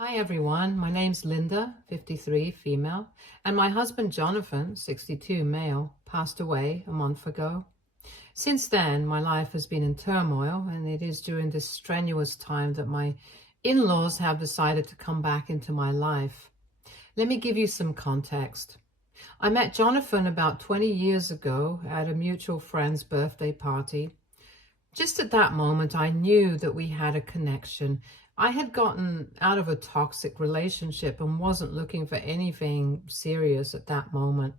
Hi everyone, my name's Linda, 53, female, and my husband Jonathan, 62, male, passed away a month ago. Since then, my life has been in turmoil, and it is during this strenuous time that my in-laws have decided to come back into my life. Let me give you some context. I met Jonathan about 20 years ago at a mutual friend's birthday party. Just at that moment, I knew that we had a connection. I had gotten out of a toxic relationship and wasn't looking for anything serious at that moment.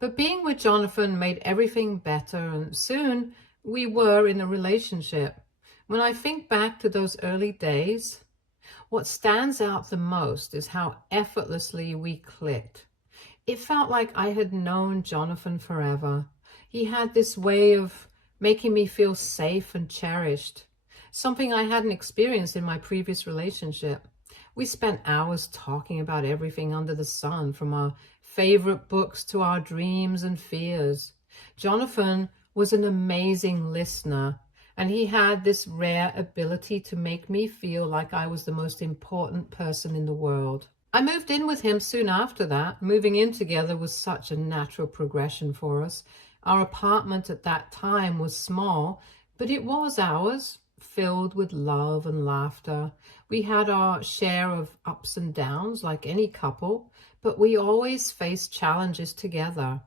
But being with Jonathan made everything better, and soon we were in a relationship. When I think back to those early days, what stands out the most is how effortlessly we clicked. It felt like I had known Jonathan forever. He had this way of making me feel safe and cherished, something I hadn't experienced in my previous relationship. We spent hours talking about everything under the sun, from our favorite books to our dreams and fears. Jonathan was an amazing listener, and he had this rare ability to make me feel like I was the most important person in the world. I moved in with him soon after that. Moving in together was such a natural progression for us. Our apartment at that time was small, but it was ours, filled with love and laughter. We had our share of ups and downs like any couple, but we always faced challenges together.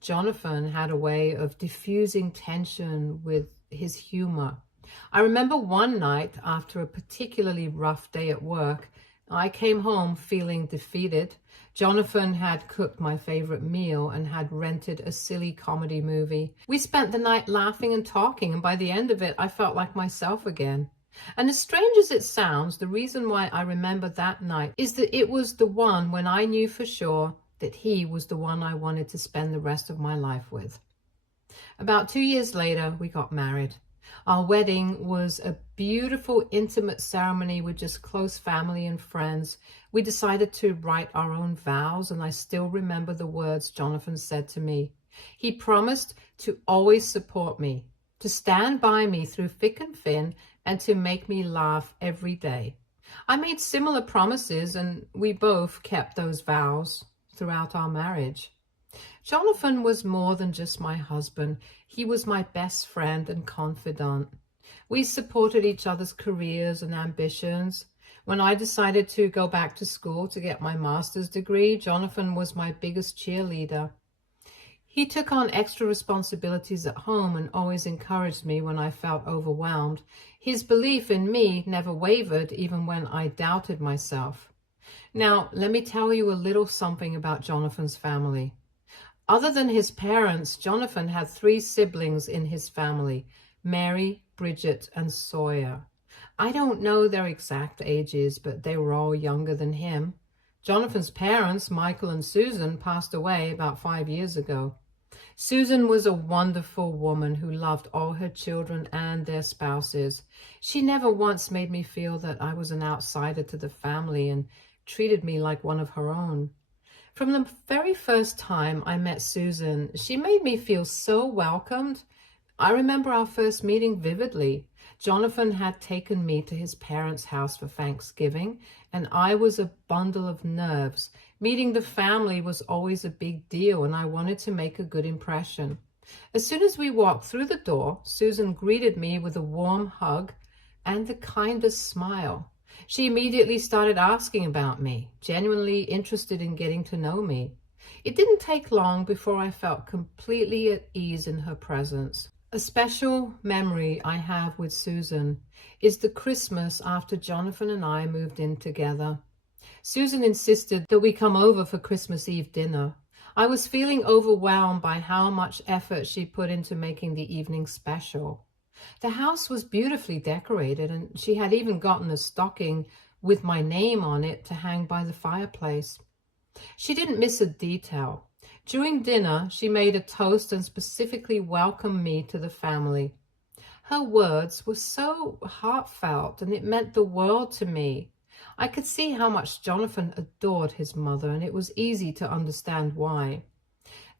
Jonathan had a way of diffusing tension with his humor. I remember one night after a particularly rough day at work, I came home feeling defeated. Jonathan had cooked my favorite meal and had rented a silly comedy movie. We spent the night laughing and talking, and by the end of it, I felt like myself again. And as strange as it sounds, the reason why I remember that night is that it was the one when I knew for sure that he was the one I wanted to spend the rest of my life with. About 2 years later, we got married. Our wedding was a beautiful, intimate ceremony with just close family and friends. We decided to write our own vows, and I still remember the words Jonathan said to me. He promised to always support me, to stand by me through thick and thin, and to make me laugh every day. I made similar promises, and we both kept those vows throughout our marriage. Jonathan was more than just my husband. He was my best friend and confidant. We supported each other's careers and ambitions. When I decided to go back to school to get my master's degree, Jonathan was my biggest cheerleader. He took on extra responsibilities at home and always encouraged me when I felt overwhelmed. His belief in me never wavered, even when I doubted myself. Now, let me tell you a little something about Jonathan's family. Other than his parents, Jonathan had 3 siblings in his family: Mary, Bridget, and Sawyer. I don't know their exact ages, but they were all younger than him. Jonathan's parents, Michael and Susan, passed away about 5 years ago. Susan was a wonderful woman who loved all her children and their spouses. She never once made me feel that I was an outsider to the family and treated me like one of her own. From the very first time I met Susan, she made me feel so welcomed. I remember our first meeting vividly. Jonathan had taken me to his parents' house for Thanksgiving, and I was a bundle of nerves. Meeting the family was always a big deal, and I wanted to make a good impression. As soon as we walked through the door, Susan greeted me with a warm hug and the kindest smile. She immediately started asking about me, genuinely interested in getting to know me. It didn't take long before I felt completely at ease in her presence. A special memory I have with Susan is the Christmas after Jonathan and I moved in together. Susan insisted that we come over for Christmas Eve dinner. I was feeling overwhelmed by how much effort she put into making the evening special. The house was beautifully decorated, and she had even gotten a stocking with my name on it to hang by the fireplace. She didn't miss a detail. During dinner, she made a toast and specifically welcomed me to the family. Her words were so heartfelt, and it meant the world to me. I could see how much Jonathan adored his mother, and it was easy to understand why.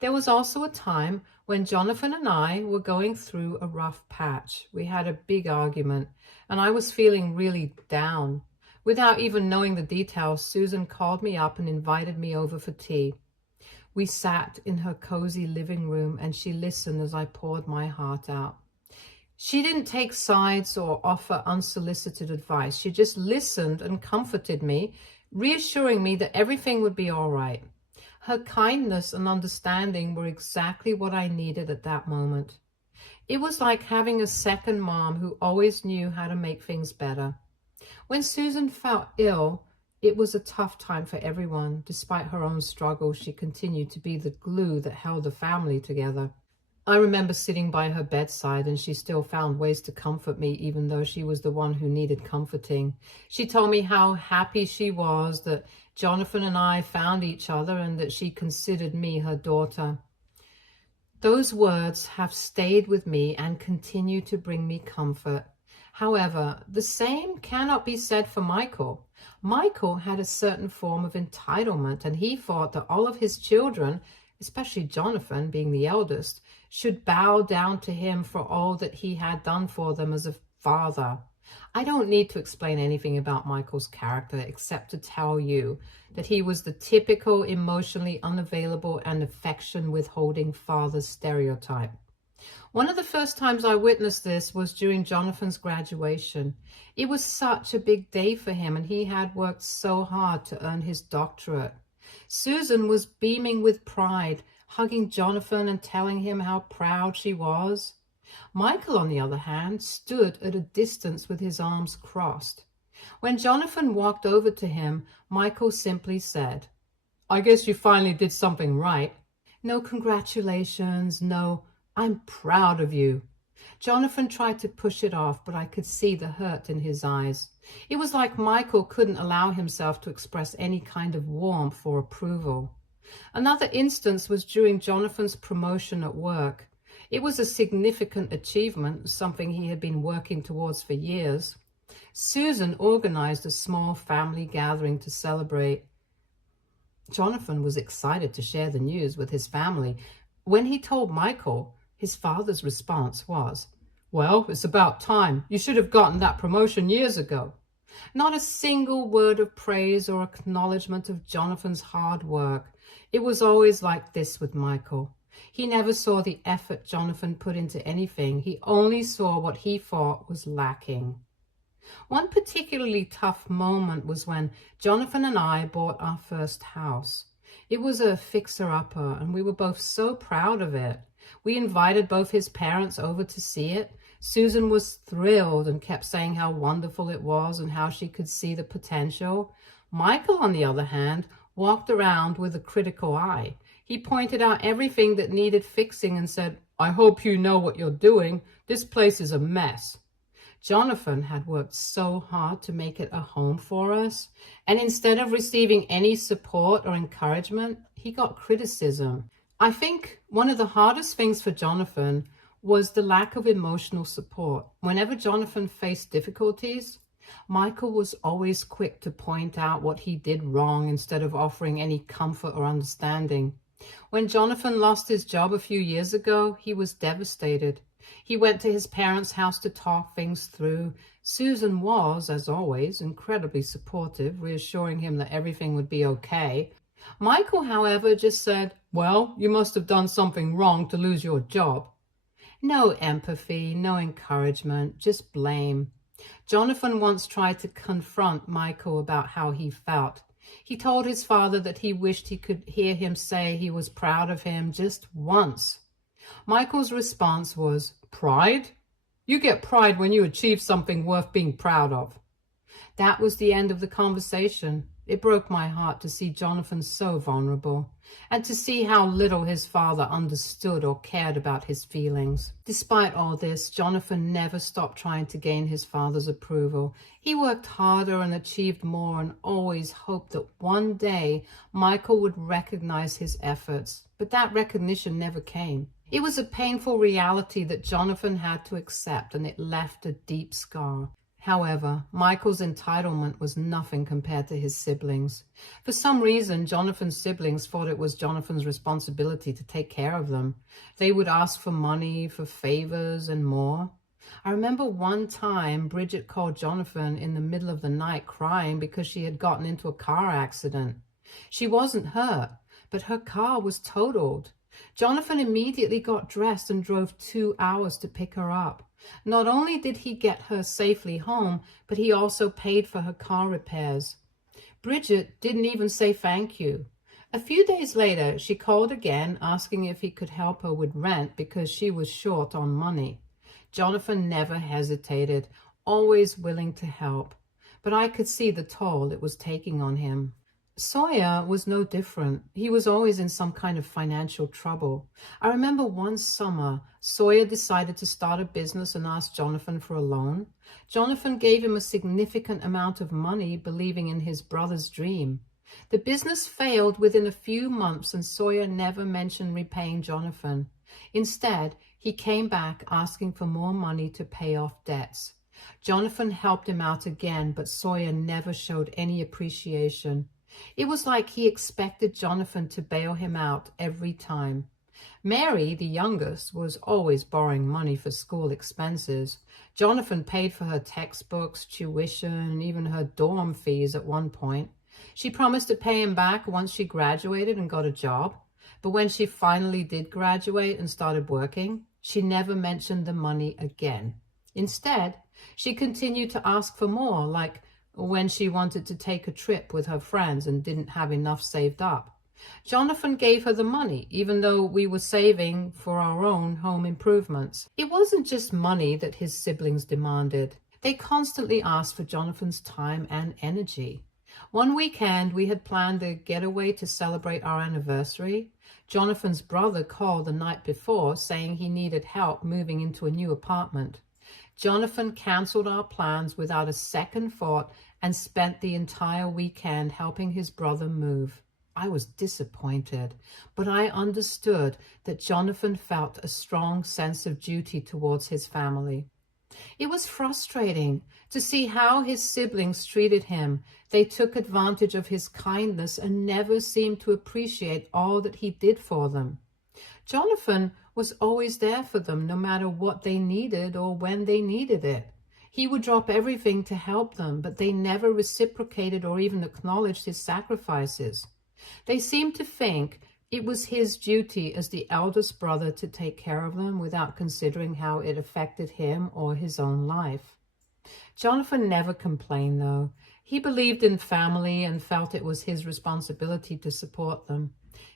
There was also a time when Jonathan and I were going through a rough patch. We had a big argument, and I was feeling really down. Without even knowing the details, Susan called me up and invited me over for tea. We sat in her cozy living room and she listened as I poured my heart out. She didn't take sides or offer unsolicited advice. She just listened and comforted me, reassuring me that everything would be all right. Her kindness and understanding were exactly what I needed at that moment. It was like having a second mom who always knew how to make things better. When Susan felt ill, it was a tough time for everyone. Despite her own struggles, she continued to be the glue that held the family together. I remember sitting by her bedside and she still found ways to comfort me, even though she was the one who needed comforting. She told me how happy she was that Jonathan and I found each other and that she considered me her daughter. Those words have stayed with me and continue to bring me comfort. However, the same cannot be said for Michael. Michael had a certain form of entitlement, and he thought that all of his children, especially Jonathan being the eldest, should bow down to him for all that he had done for them as a father. I don't need to explain anything about Michael's character except to tell you that he was the typical emotionally unavailable and affection withholding father stereotype. One of the first times I witnessed this was during Jonathan's graduation. It was such a big day for him, and he had worked so hard to earn his doctorate. Susan was beaming with pride, hugging Jonathan and telling him how proud she was. Michael, on the other hand, stood at a distance with his arms crossed. When Jonathan walked over to him, Michael simply said, "I guess you finally did something right." No congratulations, no, "I'm proud of you." Jonathan tried to push it off, but I could see the hurt in his eyes. It was like Michael couldn't allow himself to express any kind of warmth or approval. Another instance was during Jonathan's promotion at work. It was a significant achievement, something he had been working towards for years. Susan organized a small family gathering to celebrate. Jonathan was excited to share the news with his family. When he told Michael, his father's response was, "Well, it's about time. You should have gotten that promotion years ago." Not a single word of praise or acknowledgement of Jonathan's hard work. It was always like this with Michael. He never saw the effort Jonathan put into anything. He only saw what he thought was lacking. One particularly tough moment was when Jonathan and I bought our first house. It was a fixer-upper, and we were both so proud of it. We invited both his parents over to see it. Susan was thrilled and kept saying how wonderful it was and how she could see the potential. Michael, on the other hand, walked around with a critical eye. He pointed out everything that needed fixing and said, "I hope you know what you're doing. This place is a mess." Jonathan had worked so hard to make it a home for us, and instead of receiving any support or encouragement, he got criticism. I think one of the hardest things for Jonathan was the lack of emotional support. Whenever Jonathan faced difficulties, Michael was always quick to point out what he did wrong instead of offering any comfort or understanding. When Jonathan lost his job a few years ago, he was devastated. He went to his parents' house to talk things through. Susan was, as always, incredibly supportive, reassuring him that everything would be okay. Michael, however, just said, "Well, you must have done something wrong to lose your job." No empathy, no encouragement, just blame. Jonathan once tried to confront Michael about how he felt. He told his father that he wished he could hear him say he was proud of him just once. Michael's response was, "Pride? You get pride when you achieve something worth being proud of." That was the end of the conversation. It broke my heart to see Jonathan so vulnerable, and to see how little his father understood or cared about his feelings. Despite all this, Jonathan never stopped trying to gain his father's approval. He worked harder and achieved more, and always hoped that one day Michael would recognize his efforts. But that recognition never came. It was a painful reality that Jonathan had to accept, and it left a deep scar. However, Michael's entitlement was nothing compared to his siblings. For some reason, Jonathan's siblings thought it was Jonathan's responsibility to take care of them. They would ask for money, for favors, and more. I remember one time Bridget called Jonathan in the middle of the night crying because she had gotten into a car accident. She wasn't hurt, but her car was totaled. Jonathan immediately got dressed and drove 2 hours to pick her up. Not only did he get her safely home, but he also paid for her car repairs. Bridget didn't even say thank you. A few days later, she called again, asking if he could help her with rent because she was short on money. Jonathan never hesitated, always willing to help, but I could see the toll it was taking on him. Sawyer was no different. He was always in some kind of financial trouble. I remember one summer, Sawyer decided to start a business and asked Jonathan for a loan. Jonathan gave him a significant amount of money, believing in his brother's dream. The business failed within a few months, and Sawyer never mentioned repaying Jonathan. Instead, he came back asking for more money to pay off debts. Jonathan helped him out again, but Sawyer never showed any appreciation. It was like he expected Jonathan to bail him out every time. Mary, the youngest, was always borrowing money for school expenses. Jonathan paid for her textbooks, tuition, and even her dorm fees at one point. She promised to pay him back once she graduated and got a job. But when she finally did graduate and started working, she never mentioned the money again. Instead, she continued to ask for more, like when she wanted to take a trip with her friends and didn't have enough saved up. Jonathan gave her the money, even though we were saving for our own home improvements. It wasn't just money that his siblings demanded. They constantly asked for Jonathan's time and energy. One weekend, we had planned a getaway to celebrate our anniversary. Jonathan's brother called the night before saying he needed help moving into a new apartment. Jonathan canceled our plans without a second thought and spent the entire weekend helping his brother move. I was disappointed, but I understood that Jonathan felt a strong sense of duty towards his family. It was frustrating to see how his siblings treated him. They took advantage of his kindness and never seemed to appreciate all that he did for them. Jonathan was always there for them, no matter what they needed or when they needed it. He would drop everything to help them, but they never reciprocated or even acknowledged his sacrifices. They seemed to think it was his duty as the eldest brother to take care of them without considering how it affected him or his own life. Jonathan never complained, though. He believed in family and felt it was his responsibility to support them.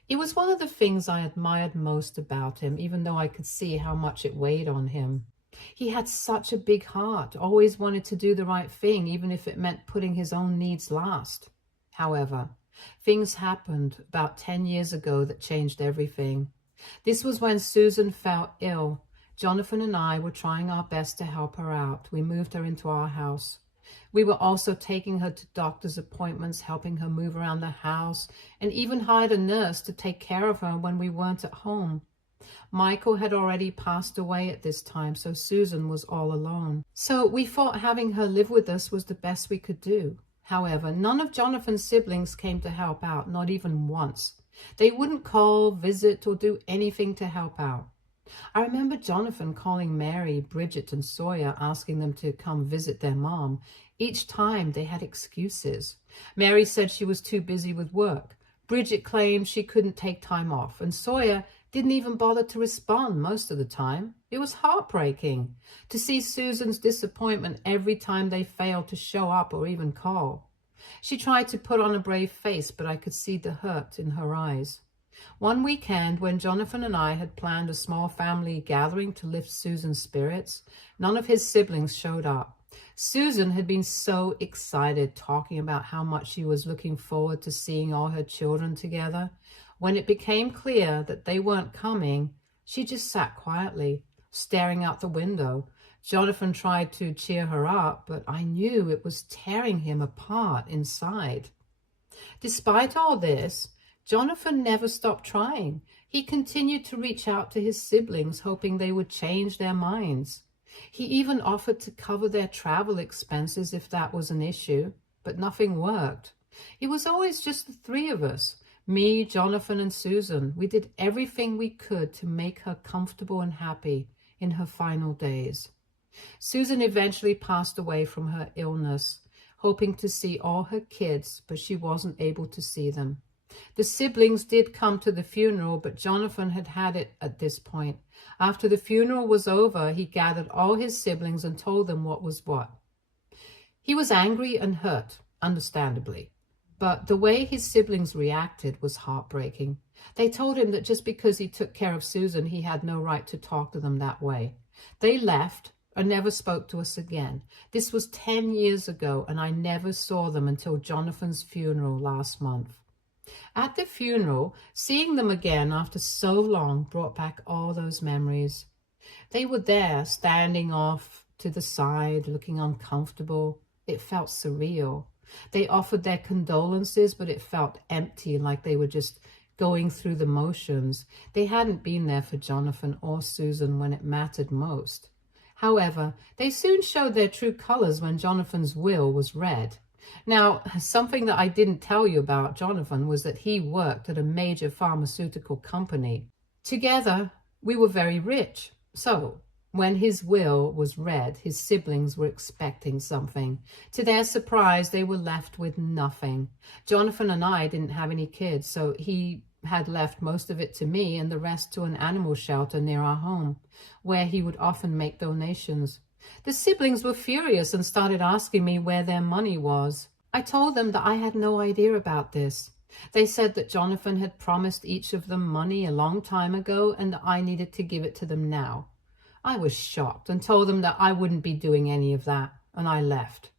It was one of the things I admired most about him, even though I could see how much it weighed on him. He had such a big heart, always wanted to do the right thing, even if it meant putting his own needs last. However, things happened about 10 years ago that changed everything. This was when Susan fell ill. Jonathan and I were trying our best to help her out. We moved her into our house. We were also taking her to doctor's appointments, helping her move around the house, and even hired a nurse to take care of her when we weren't at home. Michael had already passed away at this time, so Susan was all alone. So we thought having her live with us was the best we could do. However, none of Jonathan's siblings came to help out, not even once. They wouldn't call, visit, or do anything to help out. I remember Jonathan calling Mary, Bridget, and Sawyer, asking them to come visit their mom. Each time they had excuses. Mary said she was too busy with work. Bridget claimed she couldn't take time off, and Sawyer didn't even bother to respond most of the time. It was heartbreaking to see Susan's disappointment every time they failed to show up or even call. She tried to put on a brave face, but I could see the hurt in her eyes. One weekend, when Jonathan and I had planned a small family gathering to lift Susan's spirits, none of his siblings showed up. Susan had been so excited, talking about how much she was looking forward to seeing all her children together. When it became clear that they weren't coming, she just sat quietly, staring out the window. Jonathan tried to cheer her up, but I knew it was tearing him apart inside. Despite all this, Jonathan never stopped trying. He continued to reach out to his siblings, hoping they would change their minds. He even offered to cover their travel expenses if that was an issue, but nothing worked. It was always just the three of us, me, Jonathan, and Susan. We did everything we could to make her comfortable and happy in her final days. Susan eventually passed away from her illness, hoping to see all her kids, but she wasn't able to see them. The siblings did come to the funeral, but Jonathan had had it at this point. After the funeral was over, he gathered all his siblings and told them what was what. He was angry and hurt, understandably, but the way his siblings reacted was heartbreaking. They told him that just because he took care of Susan, he had no right to talk to them that way. They left and never spoke to us again. This was 10 years ago, and I never saw them until Jonathan's funeral last month. At the funeral, seeing them again after so long brought back all those memories. They were there, standing off to the side, looking uncomfortable. It felt surreal. They offered their condolences, but it felt empty, like they were just going through the motions. They hadn't been there for Jonathan or Susan when it mattered most. However, they soon showed their true colors when Jonathan's will was read. Now, something that I didn't tell you about Jonathan was that he worked at a major pharmaceutical company. Together, we were very rich. So, when his will was read, his siblings were expecting something. To their surprise, they were left with nothing. Jonathan and I didn't have any kids, so he had left most of it to me and the rest to an animal shelter near our home, where he would often make donations. The siblings were furious and started asking me where their money was. I told them that I had no idea about this. They said that Jonathan had promised each of them money a long time ago and that I needed to give it to them now. I was shocked and told them that I wouldn't be doing any of that, and I left.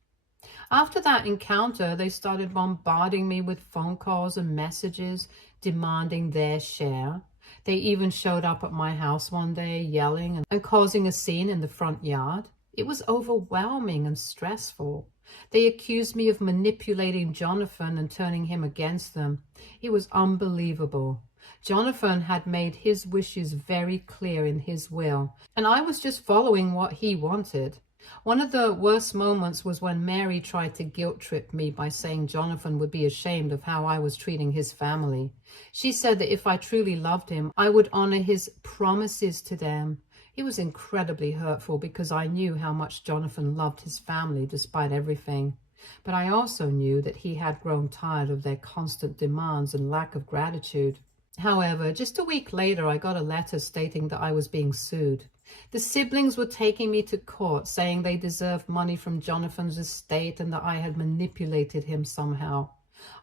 After that encounter, they started bombarding me with phone calls and messages demanding their share. They even showed up at my house one day yelling and causing a scene in the front yard. It was overwhelming and stressful. They accused me of manipulating Jonathan and turning him against them. It was unbelievable. Jonathan had made his wishes very clear in his will, and I was just following what he wanted. One of the worst moments was when Mary tried to guilt-trip me by saying Jonathan would be ashamed of how I was treating his family. She said that if I truly loved him, I would honor his promises to them. It was incredibly hurtful because I knew how much Jonathan loved his family despite everything. But I also knew that he had grown tired of their constant demands and lack of gratitude. However, just a week later, I got a letter stating that I was being sued. The siblings were taking me to court, saying they deserved money from Jonathan's estate and that I had manipulated him somehow.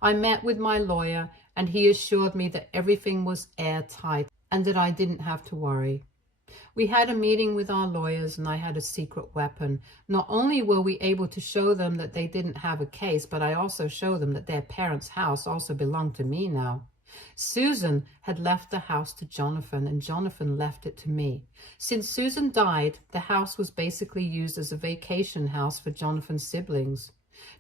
I met with my lawyer, and he assured me that everything was airtight and that I didn't have to worry. We had a meeting with our lawyers, and I had a secret weapon. Not only were we able to show them that they didn't have a case, but I also showed them that their parents' house also belonged to me now. Susan had left the house to Jonathan, and Jonathan left it to me. Since Susan died, the house was basically used as a vacation house for Jonathan's siblings.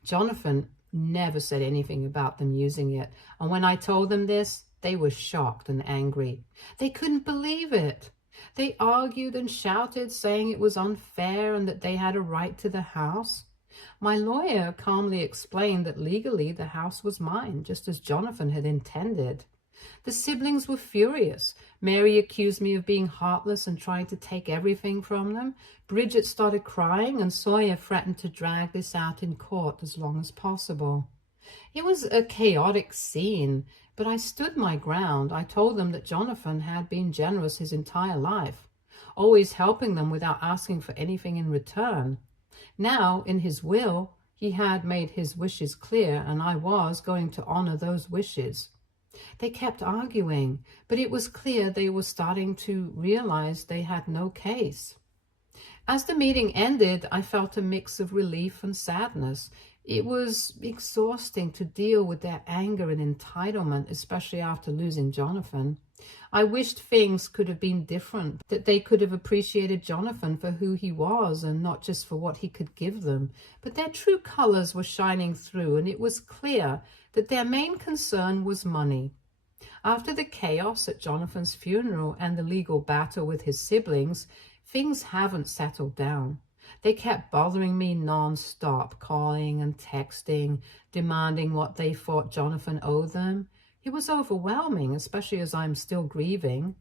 Jonathan never said anything about them using it, and when I told them this, they were shocked and angry. They couldn't believe it. They argued and shouted, saying it was unfair and that they had a right to the house. My lawyer calmly explained that legally the house was mine, just as Jonathan had intended. The siblings were furious. Mary accused me of being heartless and trying to take everything from them. Bridget started crying, and Sawyer threatened to drag this out in court as long as possible. It was a chaotic scene, but I stood my ground. I told them that Jonathan had been generous his entire life, always helping them without asking for anything in return. Now, in his will, he had made his wishes clear, and I was going to honor those wishes. They kept arguing, but it was clear they were starting to realize they had no case. As the meeting ended, I felt a mix of relief and sadness. It was exhausting to deal with their anger and entitlement, especially after losing Jonathan. I wished things could have been different, that they could have appreciated Jonathan for who he was and not just for what he could give them. But their true colors were shining through, and it was clear that their main concern was money. After the chaos at Jonathan's funeral and the legal battle with his siblings, things haven't settled down. They kept bothering me non-stop, calling and texting, demanding what they thought Jonathan owed them. It was overwhelming, especially as I'm still grieving.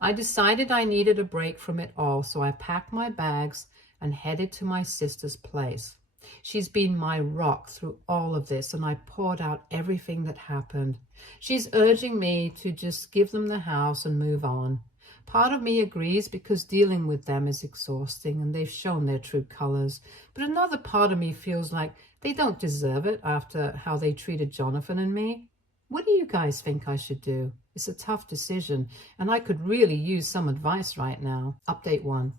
I decided I needed a break from it all, so I packed my bags and headed to my sister's place. She's been my rock through all of this, and I poured out everything that happened. She's urging me to just give them the house and move on. Part of me agrees because dealing with them is exhausting and they've shown their true colors. But another part of me feels like they don't deserve it after how they treated Jonathan and me. What do you guys think I should do? It's a tough decision, and I could really use some advice right now. Update 1.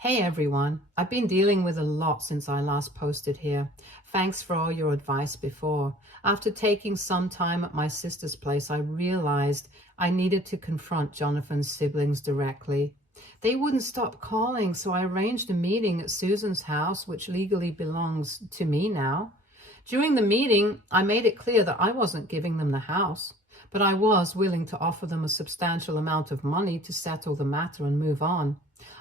Hey everyone, I've been dealing with a lot since I last posted here. Thanks for all your advice before. After taking some time at my sister's place, I realized I needed to confront Jonathan's siblings directly. They wouldn't stop calling, so I arranged a meeting at Susan's house, which legally belongs to me now. During the meeting, I made it clear that I wasn't giving them the house, but I was willing to offer them a substantial amount of money to settle the matter and move on.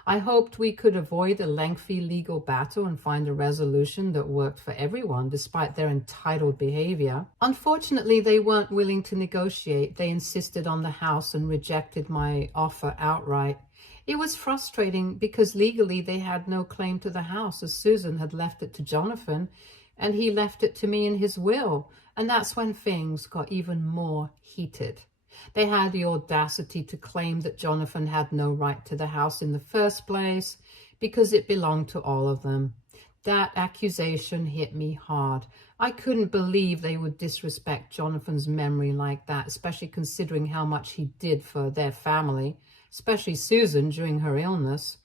I hoped we could avoid a lengthy legal battle and find a resolution that worked for everyone, despite their entitled behavior. Unfortunately, they weren't willing to negotiate. They insisted on the house and rejected my offer outright. It was frustrating because legally they had no claim to the house, as Susan had left it to Jonathan, and he left it to me in his will. And that's when things got even more heated. They had the audacity to claim that Jonathan had no right to the house in the first place because it belonged to all of them. That accusation hit me hard. I couldn't believe they would disrespect Jonathan's memory like that, especially considering how much he did for their family, especially Susan during her illness.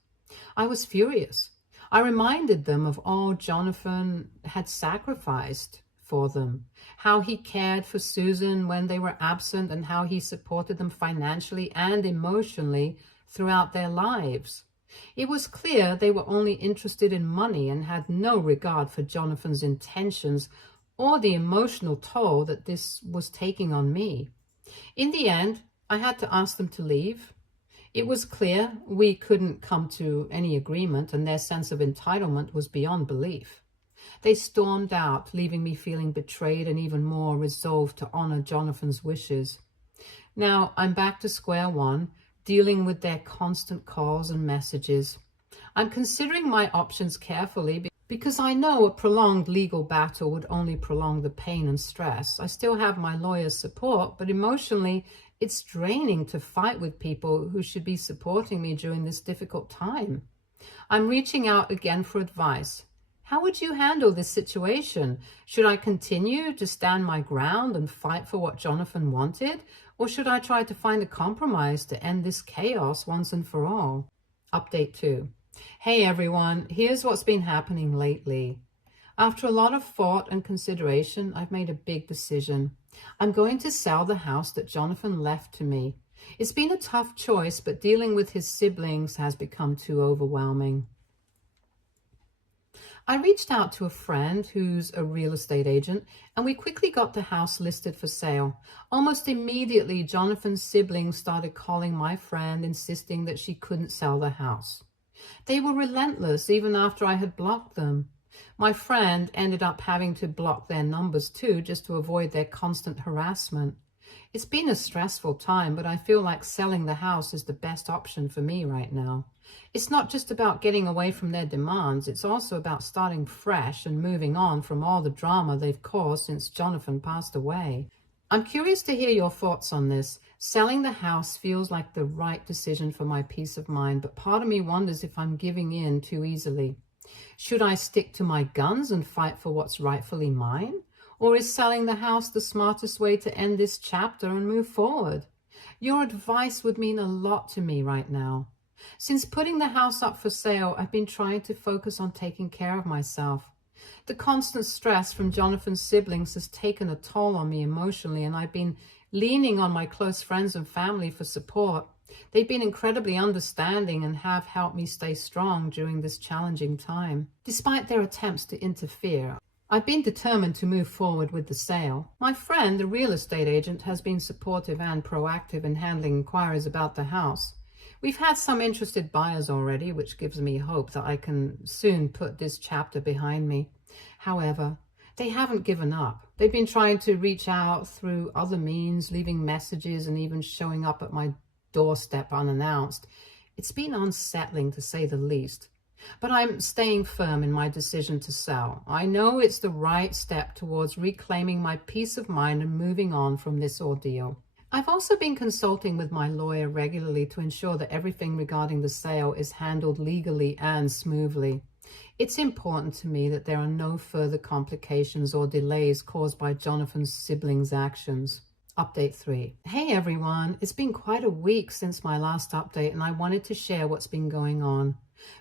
I was furious. I reminded them of all Jonathan had sacrificed for them, how he cared for Susan when they were absent, and how he supported them financially and emotionally throughout their lives. It was clear they were only interested in money and had no regard for Jonathan's intentions or the emotional toll that this was taking on me. In the end, I had to ask them to leave. It was clear we couldn't come to any agreement, and their sense of entitlement was beyond belief. They stormed out, leaving me feeling betrayed and even more resolved to honor Jonathan's wishes. Now I'm back to square one, dealing with their constant calls and messages. I'm considering my options carefully because I know a prolonged legal battle would only prolong the pain and stress. I still have my lawyer's support, but emotionally, it's draining to fight with people who should be supporting me during this difficult time. I'm reaching out again for advice. How would you handle this situation? Should I continue to stand my ground and fight for what Jonathan wanted? Or should I try to find a compromise to end this chaos once and for all? Update 2. Hey everyone, here's what's been happening lately. After a lot of thought and consideration, I've made a big decision. I'm going to sell the house that Jonathan left to me. It's been a tough choice, but dealing with his siblings has become too overwhelming. I reached out to a friend who's a real estate agent, and we quickly got the house listed for sale. Almost immediately, Jonathan's siblings started calling my friend, insisting that she couldn't sell the house. They were relentless even after I had blocked them. My friend ended up having to block their numbers too, just to avoid their constant harassment. It's been a stressful time, but I feel like selling the house is the best option for me right now. It's not just about getting away from their demands, it's also about starting fresh and moving on from all the drama they've caused since Jonathan passed away. I'm curious to hear your thoughts on this. Selling the house feels like the right decision for my peace of mind, but part of me wonders if I'm giving in too easily. Should I stick to my guns and fight for what's rightfully mine? Or is selling the house the smartest way to end this chapter and move forward? Your advice would mean a lot to me right now. Since putting the house up for sale, I've been trying to focus on taking care of myself. The constant stress from Jonathan's siblings has taken a toll on me emotionally, and I've been leaning on my close friends and family for support. They've been incredibly understanding and have helped me stay strong during this challenging time. Despite their attempts to interfere, I've been determined to move forward with the sale. My friend, the real estate agent, has been supportive and proactive in handling inquiries about the house. We've had some interested buyers already, which gives me hope that I can soon put this chapter behind me. However, they haven't given up. They've been trying to reach out through other means, leaving messages and even showing up at my doorstep unannounced. It's been unsettling, to say the least. But I'm staying firm in my decision to sell. I know it's the right step towards reclaiming my peace of mind and moving on from this ordeal. I've also been consulting with my lawyer regularly to ensure that everything regarding the sale is handled legally and smoothly. It's important to me that there are no further complications or delays caused by Jonathan's siblings' actions. Update 3. Hey everyone, it's been quite a week since my last update and I wanted to share what's been going on.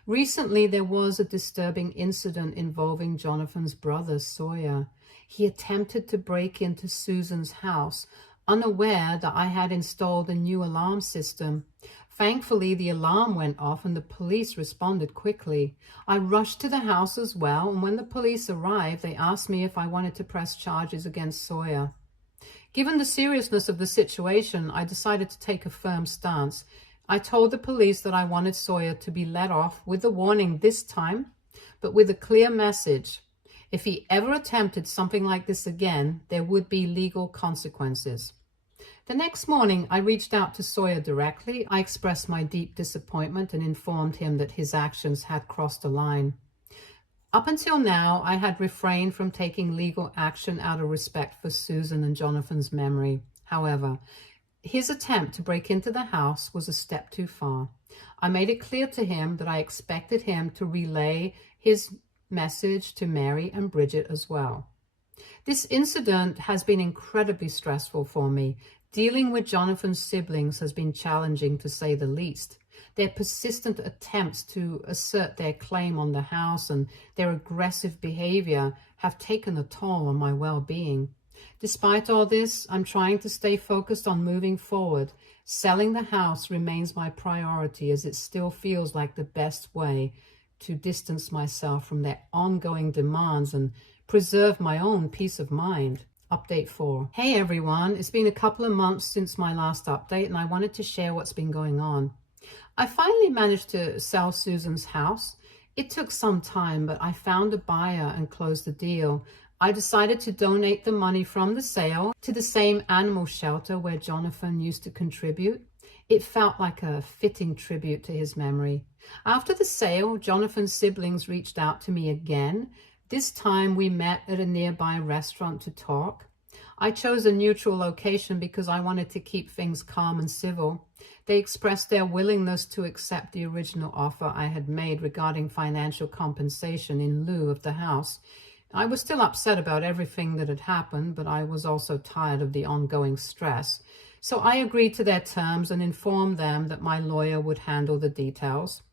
Recently there was a disturbing incident involving Jonathan's brother Sawyer. He attempted to break into Susan's house, unaware that I had installed a new alarm system. Thankfully, the alarm went off and the police responded quickly. I rushed to the house as well, and when the police arrived, they asked me if I wanted to press charges against Sawyer. Given the seriousness of the situation, I decided to take a firm stance. I told the police that I wanted Sawyer to be let off with a warning this time, but with a clear message. If he ever attempted something like this again, there would be legal consequences. The next morning, I reached out to Sawyer directly. I expressed my deep disappointment and informed him that his actions had crossed a line. Up until now, I had refrained from taking legal action out of respect for Susan and Jonathan's memory. However, his attempt to break into the house was a step too far. I made it clear to him that I expected him to relay his message to Mary and Bridget as well. This incident has been incredibly stressful for me. Dealing with Jonathan's siblings has been challenging, to say the least. Their persistent attempts to assert their claim on the house and their aggressive behavior have taken a toll on my well-being. Despite all this, I'm trying to stay focused on moving forward. Selling the house remains my priority, as it still feels like the best way to distance myself from their ongoing demands and preserve my own peace of mind. Update 4. Hey everyone, it's been a couple of months since my last update and I wanted to share what's been going on. I finally managed to sell Susan's house. It took some time, but I found a buyer and closed the deal. I decided to donate the money from the sale to the same animal shelter where Jonathan used to contribute. It felt like a fitting tribute to his memory. After the sale, Jonathan's siblings reached out to me again. This time we met at a nearby restaurant to talk. I chose a neutral location because I wanted to keep things calm and civil. They expressed their willingness to accept the original offer I had made regarding financial compensation in lieu of the house. I was still upset about everything that had happened, but I was also tired of the ongoing stress. So I agreed to their terms and informed them that my lawyer would handle the details.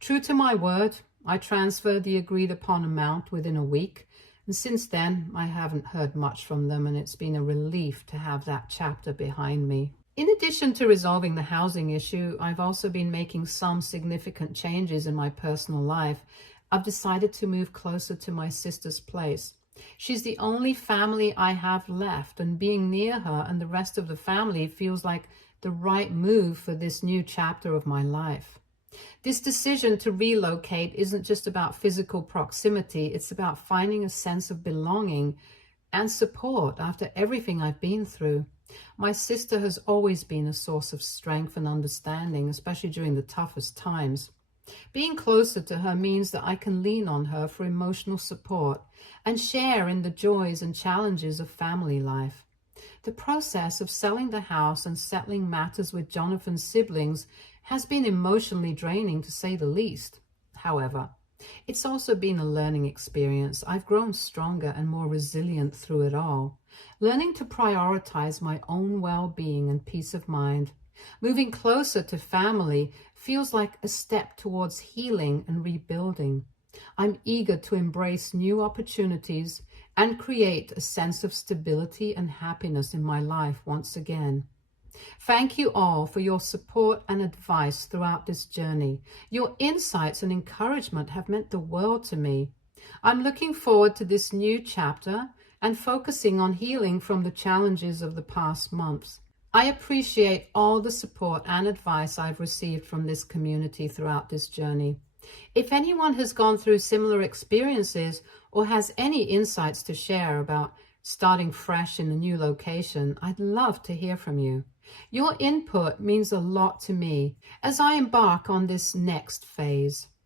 True to my word, I transferred the agreed upon amount within a week, and since then I haven't heard much from them, and it's been a relief to have that chapter behind me. In addition to resolving the housing issue, I've also been making some significant changes in my personal life. I've decided to move closer to my sister's place. She's the only family I have left, and being near her and the rest of the family feels like the right move for this new chapter of my life. This decision to relocate isn't just about physical proximity, it's about finding a sense of belonging and support after everything I've been through. My sister has always been a source of strength and understanding, especially during the toughest times. Being closer to her means that I can lean on her for emotional support and share in the joys and challenges of family life. The process of selling the house and settling matters with Jonathan's siblings has been emotionally draining, to say the least. However, it's also been a learning experience. I've grown stronger and more resilient through it all, learning to prioritize my own well-being and peace of mind. Moving closer to family feels like a step towards healing and rebuilding. I'm eager to embrace new opportunities and create a sense of stability and happiness in my life once again. Thank you all for your support and advice throughout this journey. Your insights and encouragement have meant the world to me. I'm looking forward to this new chapter and focusing on healing from the challenges of the past months. I appreciate all the support and advice I've received from this community throughout this journey. If anyone has gone through similar experiences or has any insights to share about starting fresh in a new location, I'd love to hear from you. Your input means a lot to me as I embark on this next phase.